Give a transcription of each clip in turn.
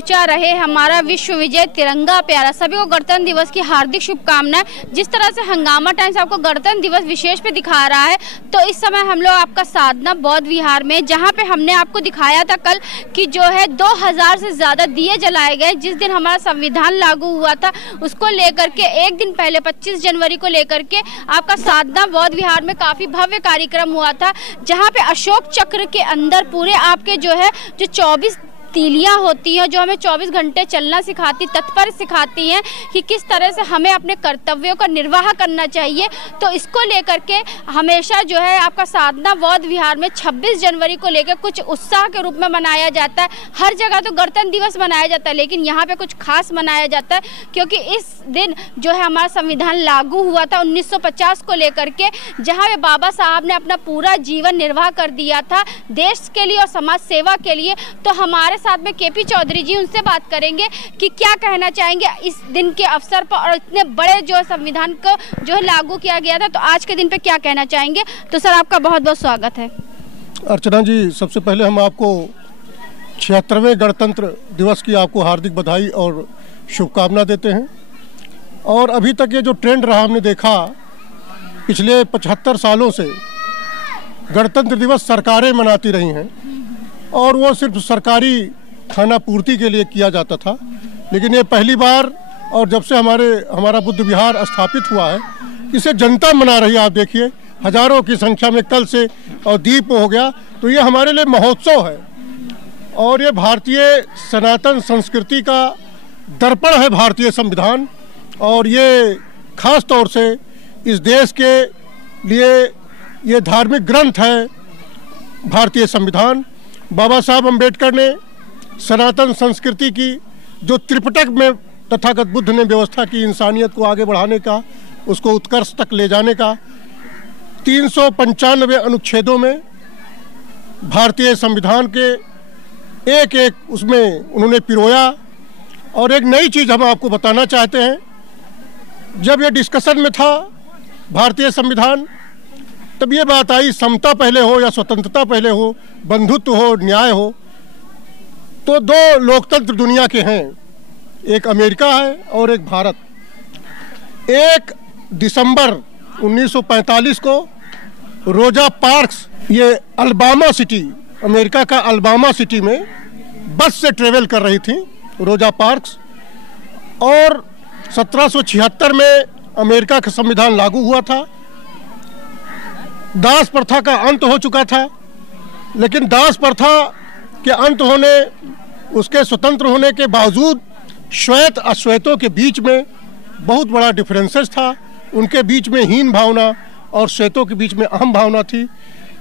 ऊंचा रहे हमारा विश्व विजय तिरंगा प्यारा। सभी को गणतंत्र दिवस की हार्दिक शुभकामनाएं। जिस तरह से हंगामा टाइम्स आपको गणतंत्र दिवस विशेष पे दिखा रहा है, तो इस समय हम लोग आपका साधना बौद्ध विहार में, जहां पे हमने आपको दिखाया था कल कि जो है 2000 से ज़्यादा दिए जलाए गए। जिस दिन हमारा संविधान लागू हुआ था उसको लेकर के एक दिन पहले 25 जनवरी को लेकर के आपका साधना बौद्ध विहार में काफ़ी भव्य कार्यक्रम हुआ था, जहाँ पे अशोक चक्र के अंदर पूरे आपके जो है जो 24 तीलियाँ होती हैं, जो हमें 24 घंटे चलना सिखाती, तत्पर सिखाती हैं कि किस तरह से हमें अपने कर्तव्यों का निर्वाह करना चाहिए। तो इसको लेकर के हमेशा जो है आपका साधना बौद्ध विहार में 26 जनवरी को लेकर कुछ उत्साह के रूप में मनाया जाता है। हर जगह तो गणतंत्र दिवस मनाया जाता है, लेकिन यहाँ पे कुछ खास मनाया जाता है, क्योंकि इस दिन जो है हमारा संविधान लागू हुआ था 1950 को लेकर के, जहाँ पे बाबा साहब ने अपना पूरा जीवन निर्वाह कर दिया था देश के लिए और समाज सेवा के लिए। तो हमारे साथ में केपी चौधरी जी, उनसे बात करेंगे कि क्या कहना चाहेंगे इस दिन के अवसर पर, और इतने बड़े जो संविधान को जो है लागू किया गया था, तो आज के दिन पे क्या कहना चाहेंगे। तो सर आपका बहुत बहुत स्वागत है। अर्चना जी, सबसे पहले हम आपको 76वें गणतंत्र दिवस की आपको हार्दिक बधाई और शुभकामना देते हैं। और अभी तक ये जो ट्रेंड रहा, हमने देखा पिछले 75 सालों से गणतंत्र दिवस सरकारें मनाती रही हैं, और वो सिर्फ सरकारी खाना पूर्ति के लिए किया जाता था। लेकिन ये पहली बार, और जब से हमारा बुद्ध विहार स्थापित हुआ है, इसे जनता मना रही है। आप देखिए हजारों की संख्या में कल से, और दीप हो गया, तो ये हमारे लिए महोत्सव है। और ये भारतीय सनातन संस्कृति का दर्पण है, भारतीय संविधान। और ये खास तौर से इस देश के लिए ये धार्मिक ग्रंथ है भारतीय संविधान। बाबा साहब अम्बेडकर ने सनातन संस्कृति की जो त्रिपिटक में तथागत बुद्ध ने व्यवस्था की, इंसानियत को आगे बढ़ाने का, उसको उत्कर्ष तक ले जाने का, 395 अनुच्छेदों में भारतीय संविधान के एक एक उसमें उन्होंने पिरोया। और एक नई चीज़ हम आपको बताना चाहते हैं, जब ये डिस्कशन में था भारतीय संविधान, तब ये बात आई समता पहले हो या स्वतंत्रता पहले हो, बंधुत्व हो, न्याय हो। तो दो लोकतंत्र दुनिया के हैं, एक अमेरिका है और एक भारत। 1 दिसंबर 1945 को रोजा पार्क्स, ये अल्बामा सिटी, अमेरिका का अल्बामा सिटी में बस से ट्रेवल कर रही थी रोजा पार्क्स। और 1776 में अमेरिका का संविधान लागू हुआ था। दास प्रथा का अंत हो चुका था, लेकिन दास प्रथा के अंत होने, उसके स्वतंत्र होने के बावजूद श्वेत अश्वेतों के बीच में बहुत बड़ा डिफरेंसेस था। उनके बीच में हीन भावना और श्वेतों के बीच में अहम भावना थी।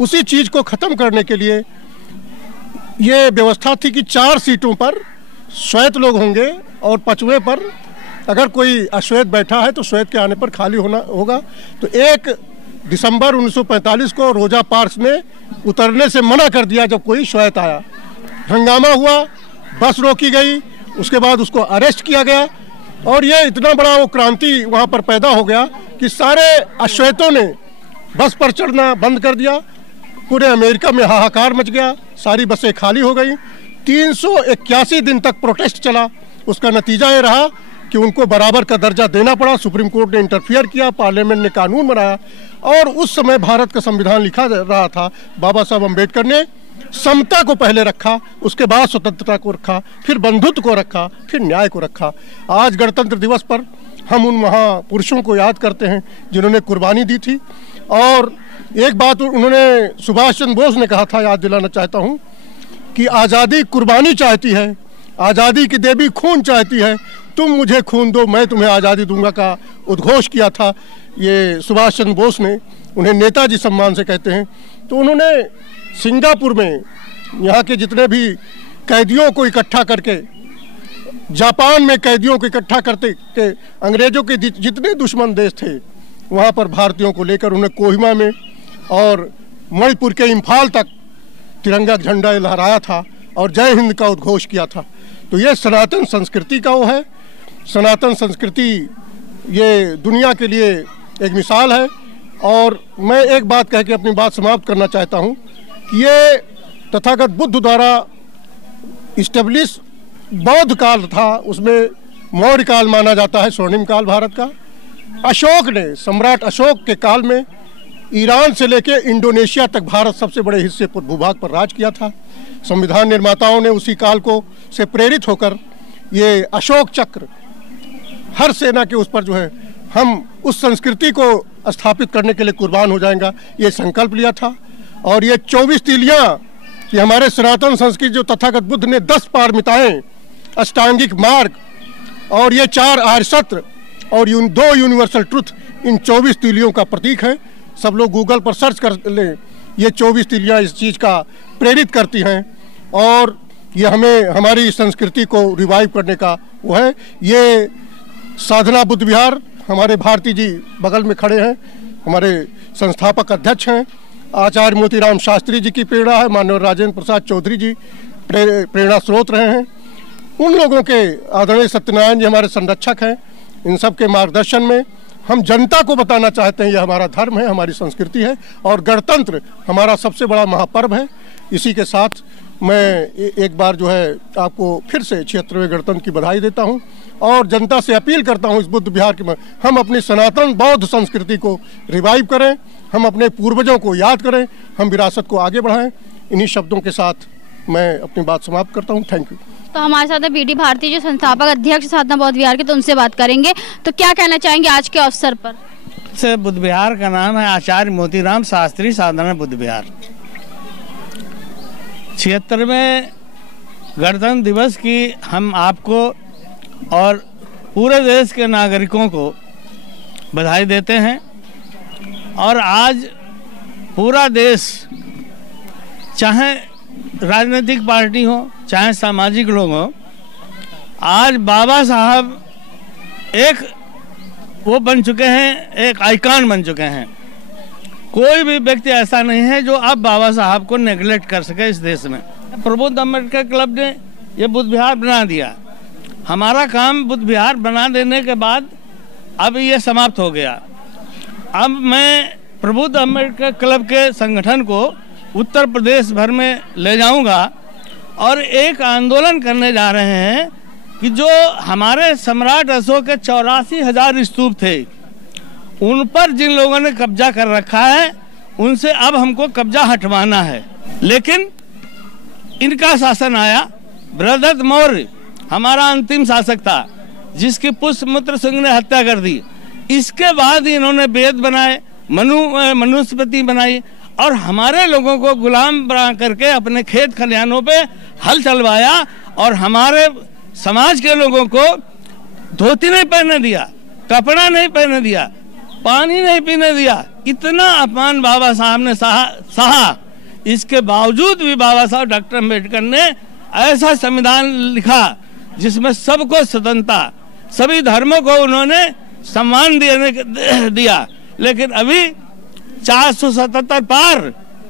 उसी चीज़ को ख़त्म करने के लिए ये व्यवस्था थी कि 4 सीटों पर श्वेत लोग होंगे, और 5वें पर अगर कोई अश्वेत बैठा है तो श्वेत के आने पर खाली होना होगा। तो 1 दिसंबर 1945 को रोजा पार्क्स ने उतरने से मना कर दिया जब कोई श्वेत आया। हंगामा हुआ, बस रोकी गई, उसके बाद उसको अरेस्ट किया गया, और ये इतना बड़ा वो क्रांति वहाँ पर पैदा हो गया कि सारे अश्वेतों ने बस पर चढ़ना बंद कर दिया। पूरे अमेरिका में हाहाकार मच गया, सारी बसें खाली हो गई। 381 दिन तक प्रोटेस्ट चला। उसका नतीजा ये रहा कि उनको बराबर का दर्जा देना पड़ा। सुप्रीम कोर्ट ने इंटरफियर किया, पार्लियामेंट ने कानून बनाया, और उस समय भारत का संविधान लिखा रहा था। बाबा साहब अम्बेडकर ने समता को पहले रखा, उसके बाद स्वतंत्रता को रखा, फिर बंधुत्व को रखा, फिर न्याय को रखा। आज गणतंत्र दिवस पर हम उन महापुरुषों को याद करते हैं जिन्होंने कुर्बानी दी थी। और एक बात उन्होंने, सुभाष चंद्र बोस ने कहा था, याद दिलाना चाहता हूँ, कि आज़ादी कुर्बानी चाहती है, आज़ादी की देवी खून चाहती है, तुम मुझे खून दो मैं तुम्हें आज़ादी दूंगा का उद्घोष किया था ये सुभाष चंद्र बोस ने। उन्हें नेताजी सम्मान से कहते हैं। तो उन्होंने सिंगापुर में यहाँ के जितने भी कैदियों को इकट्ठा करके, जापान में कैदियों को इकट्ठा करते के, अंग्रेजों के जितने दुश्मन देश थे वहाँ पर भारतीयों को लेकर उन्हें कोहिमा में और मणिपुर के इम्फाल तक तिरंगा झंडा लहराया था और जय हिंद का उद्घोष किया था। तो ये सनातन संस्कृति का वो है। सनातन संस्कृति ये दुनिया के लिए एक मिसाल है। और मैं एक बात कह के अपनी बात समाप्त करना चाहता हूँ कि ये तथागत बुद्ध द्वारा इस्टेब्लिश बौद्ध काल था, उसमें मौर्य काल माना जाता है स्वर्णिम काल भारत का। अशोक ने, सम्राट अशोक के काल में ईरान से लेकर इंडोनेशिया तक भारत सबसे बड़े हिस्से पर भूभाग पर राज किया था। संविधान निर्माताओं ने उसी काल को से प्रेरित होकर ये अशोक चक्र हर सेना के उस पर जो है हम उस संस्कृति को स्थापित करने के लिए कुर्बान हो जाएगा, ये संकल्प लिया था। और ये 24 तीलियाँ कि हमारे सनातन संस्कृति जो तथागत बुद्ध ने 10 पारमिताएं, अष्टांगिक मार्ग और ये 4 आर्य सत्र और 2 यूनिवर्सल ट्रुथ, इन 24 तीलियों का प्रतीक है। सब लोग गूगल पर सर्च कर लें, ये 24 तीलियाँ इस चीज़ का प्रेरित करती हैं और ये हमें हमारी संस्कृति को रिवाइव करने का वो है। ये साधना बुद्ध विहार, हमारे भारती जी बगल में खड़े हैं, हमारे संस्थापक अध्यक्ष हैं, आचार्य मोतीराम शास्त्री जी की प्रेरणा है, माननीय राजेंद्र प्रसाद चौधरी जी प्रेरणा स्रोत रहे हैं। उन लोगों के आदरणीय सत्यनारायण जी हमारे संरक्षक हैं। इन सब के मार्गदर्शन में हम जनता को बताना चाहते हैं, यह हमारा धर्म है, हमारी संस्कृति है और गणतंत्र हमारा सबसे बड़ा महापर्व है। इसी के साथ मैं एक बार जो है आपको फिर से 76वें गणतंत्र की बधाई देता हूं और जनता से अपील करता हूं इस बुद्ध विहार के हम अपनी सनातन बौद्ध संस्कृति को रिवाइव करें, हम अपने पूर्वजों को याद करें, हम विरासत को आगे बढ़ाएं। इन्हीं शब्दों के साथ मैं अपनी बात समाप्त करता हूं। Thank you. तो हमारे साथ बीडी भारती जो संस्थापक अध्यक्ष साधना बौद्ध विहार के, तो उनसे बात करेंगे। तो क्या कहना चाहेंगे आज के अवसर पर? से बुद्ध विहार का नाम है आचार्य मोतीराम शास्त्री साधना बुद्ध विहार। 76वें गणतंत्र दिवस की हम आपको और पूरे देश के नागरिकों को बधाई देते हैं। और आज पूरा देश, चाहे राजनीतिक पार्टी हो चाहे सामाजिक लोग हो, आज बाबा साहब एक वो बन चुके हैं, एक आइकॉन बन चुके हैं। कोई भी व्यक्ति ऐसा नहीं है जो अब बाबा साहब को नेगलेक्ट कर सके इस देश में। प्रबुद्ध अम्बेडकर क्लब ने ये बुद्ध विहार बना दिया। हमारा काम बुद्ध विहार बना देने के बाद अब ये समाप्त हो गया। अब मैं प्रबुद्ध अम्बेडकर क्लब के संगठन को उत्तर प्रदेश भर में ले जाऊंगा और एक आंदोलन करने जा रहे हैं कि जो हमारे सम्राट अशोक के 84,000 स्तूप थे, उन पर जिन लोगों ने कब्जा कर रखा है, उनसे अब हमको कब्जा हटवाना है। लेकिन इनका शासन आया, बृहदत्त मौर्य हमारा अंतिम शासक था, जिसकी पुष्यमित्र सिंह ने हत्या कर दी। इसके बाद इन्होंने वेद बनाए, मनुस्मृति बनाई और हमारे लोगों को गुलाम बना करके अपने खेत खलिहानों पे हल चलवाया और हमारे समाज के लोगों को धोती नहीं पहनने दिया, कपड़ा नहीं पहनने दिया, पानी नहीं पीने दिया। इतना अपमान बाबा साहब ने सहा। इसके बावजूद भी बाबा साहब डॉक्टर अम्बेडकर ने ऐसा संविधान लिखा जिसमें सबको स्वतंत्रता, सभी धर्मों को उन्होंने सम्मान दिया। लेकिन अभी 477 पार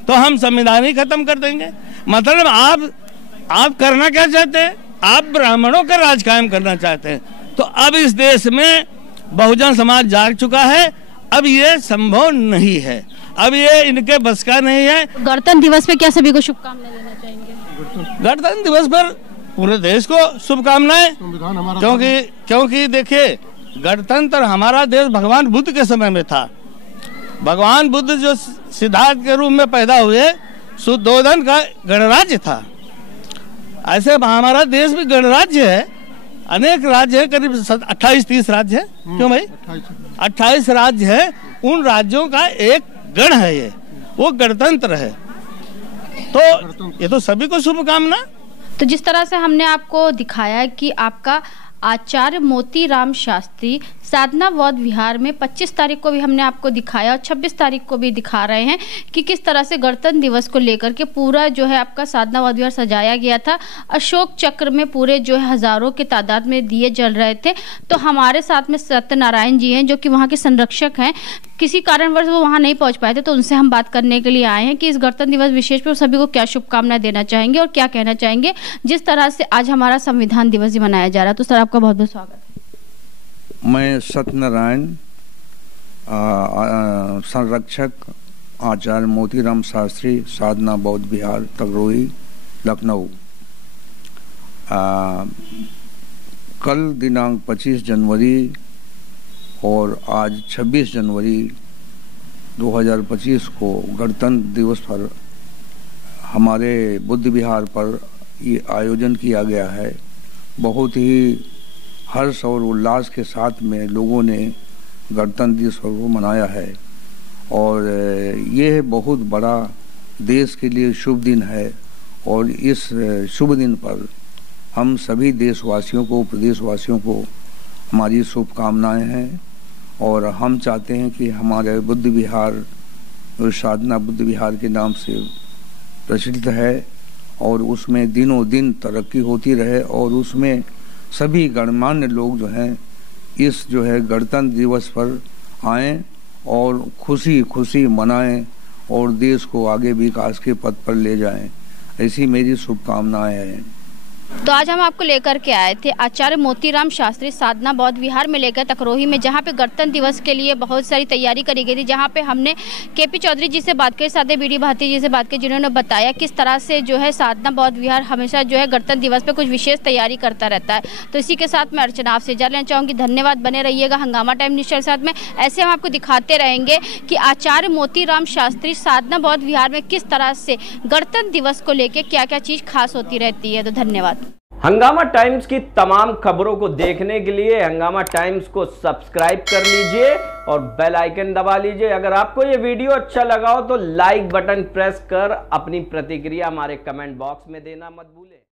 तो हम संविधान ही खत्म कर देंगे। मतलब आप करना क्या चाहते हैं? आप ब्राह्मणों का राज कायम करना चाहते हैं। तो अब इस देश में बहुजन समाज जाग चुका है। अब ये संभव नहीं है, अब ये इनके बस का नहीं है। गणतंत्र दिवस पे क्या सभी को शुभकामनाएं देना चाहेंगे? गणतंत्र दिवस पर पूरे देश को शुभकामनाएं, क्योंकि देखिए गणतंत्र हमारा देश भगवान बुद्ध के समय में था। भगवान बुद्ध जो सिद्धार्थ के रूप में पैदा हुए, शुद्धोधन का गणराज्य था। ऐसे हमारा देश भी गणराज्य है, अनेक राज्य है, करीब 28-30 राज्य है। क्यों भाई? 28 राज्य है। उन राज्यों का एक गण है, ये वो गणतंत्र है। तो ये तो सभी को शुभकामना। तो जिस तरह से हमने आपको दिखाया कि आपका आचार्य मोतीराम शास्त्री साधना बौद्ध विहार में 25 तारीख को भी हमने आपको दिखाया और 26 तारीख को भी दिखा रहे हैं कि किस तरह से गणतंत्र दिवस को लेकर के पूरा जो है आपका साधना बौद्ध विहार सजाया गया था। अशोक चक्र में पूरे जो है हजारों के तादाद में दिए जल रहे थे। तो हमारे साथ में सत्यनारायण जी हैं जो कि वहाँ के संरक्षक हैं। किसी कारणवश वो वहाँ नहीं पहुँच पाए थे, तो उनसे हम बात करने के लिए आए हैं कि इस गणतंत्र दिवस विशेष पर सभी को क्या शुभकामनाएं देना चाहेंगे और क्या कहना चाहेंगे जिस तरह से आज हमारा संविधान दिवस ही मनाया जा रहा है। तो सर आपका बहुत बहुत स्वागत। मैं सत्यनारायण, संरक्षक आचार्य मोतीराम शास्त्री साधना बौद्ध विहार तगरोही लखनऊ। कल दिनांक 25 जनवरी और आज 26 जनवरी 2025 को गणतंत्र दिवस पर हमारे बुद्ध विहार पर ये आयोजन किया गया है। बहुत ही हर्ष और उल्लास के साथ में लोगों ने गणतंत्र दिवस को मनाया है और ये बहुत बड़ा देश के लिए शुभ दिन है। और इस शुभ दिन पर हम सभी देशवासियों को, प्रदेशवासियों को हमारी शुभकामनाएं हैं और हम चाहते हैं कि हमारे बुद्ध विहार साधना बुद्ध विहार के नाम से प्रचलित है और उसमें दिनों दिन तरक्की होती रहे और उसमें सभी गणमान्य लोग जो हैं इस जो है गणतंत्र दिवस पर आएं और खुशी खुशी मनाएं और देश को आगे विकास के पथ पर ले जाएं, ऐसी मेरी शुभकामनाएं हैं। तो आज हम आपको लेकर के आए थे आचार्य मोतीराम शास्त्री साधना बौद्ध विहार में लेकर तकरोही में, जहां पे गणतंत्र दिवस के लिए बहुत सारी तैयारी करी गई थी। जहां पे हमने केपी चौधरी जी से बात करी, सादे बीडी भारती जी से बात की, जिन्होंने बताया किस तरह से जो है साधना बौद्ध विहार हमेशा जो है गणतंत्र दिवस पे कुछ विशेष तैयारी करता रहता है। तो इसी के साथ मैं अर्चना आपसे इजाज़त लेना चाहूँगी। धन्यवाद, बने रहिएगा हंगामा टाइम न्यूज़ के साथ में। ऐसे हम आपको दिखाते रहेंगे कि आचार्य मोतीराम शास्त्री साधना बौद्ध विहार में किस तरह से गणतंत्र दिवस को लेकर क्या क्या चीज़ खास होती रहती है। तो धन्यवाद। हंगामा टाइम्स की तमाम खबरों को देखने के लिए हंगामा टाइम्स को सब्सक्राइब कर लीजिए और बेल आइकन दबा लीजिए। अगर आपको ये वीडियो अच्छा लगा हो तो लाइक बटन प्रेस कर अपनी प्रतिक्रिया हमारे कमेंट बॉक्स में देना मत भूलें।